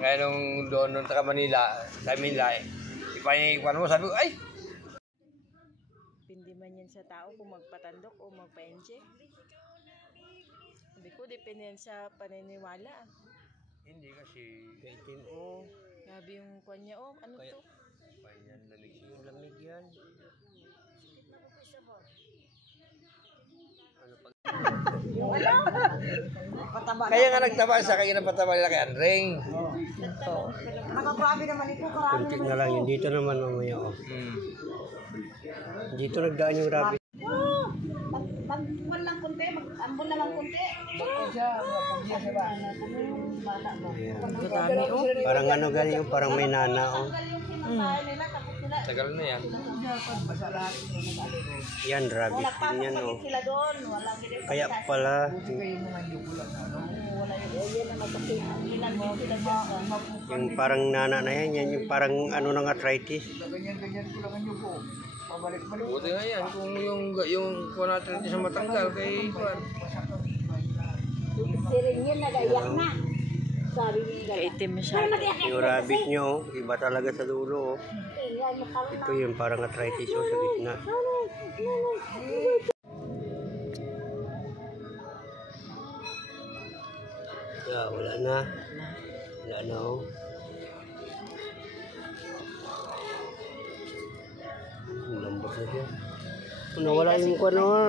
Ngayon nung doon sa Manila, sa Manila, ipaikuan mo, sabi ko, ay! Depende man yan sa tao kung magpatandok o magpa-inject. Sabi ko, depende yan sa paniniwala. Hindi kasi, Kaitin, oh. Grabe yung kwan niya, oh. Ano Kaya- to? yan, lamig siya. Yung lamig yan. Ano pag... Kaya nga nagtaba sa kanya ng pataba nila kay Andring. Nakagrabe naman ito, karami Kunti na lang yun. Dito naman mamaya, oh. Dito nagdaan yung rabbit. Mag-ambon lang kunti, mag-ambon lang kunti. Madami, oh. Parang ano galing, oh. Parang may nana, oh. Tagal na yan. Yan, rabbit din yan, oh. Sila doon, walang gini. Kaya pala, yung parang nana na yan, yan yung parang ano ng arthritis. Buti nga yan, kung yung kuha natin sa matanggal kay Juan. Siring yun, nagaiyak na. Sabi niya, Kaitim siya. Yung rabbit nyo, oh, iba talaga sa dulo, oh. Ito yung parang arthritis, oh, sa gitna. Yeah, wala na. Wala na, oh. Lambot na siya. Nawala yung kuwan, oh.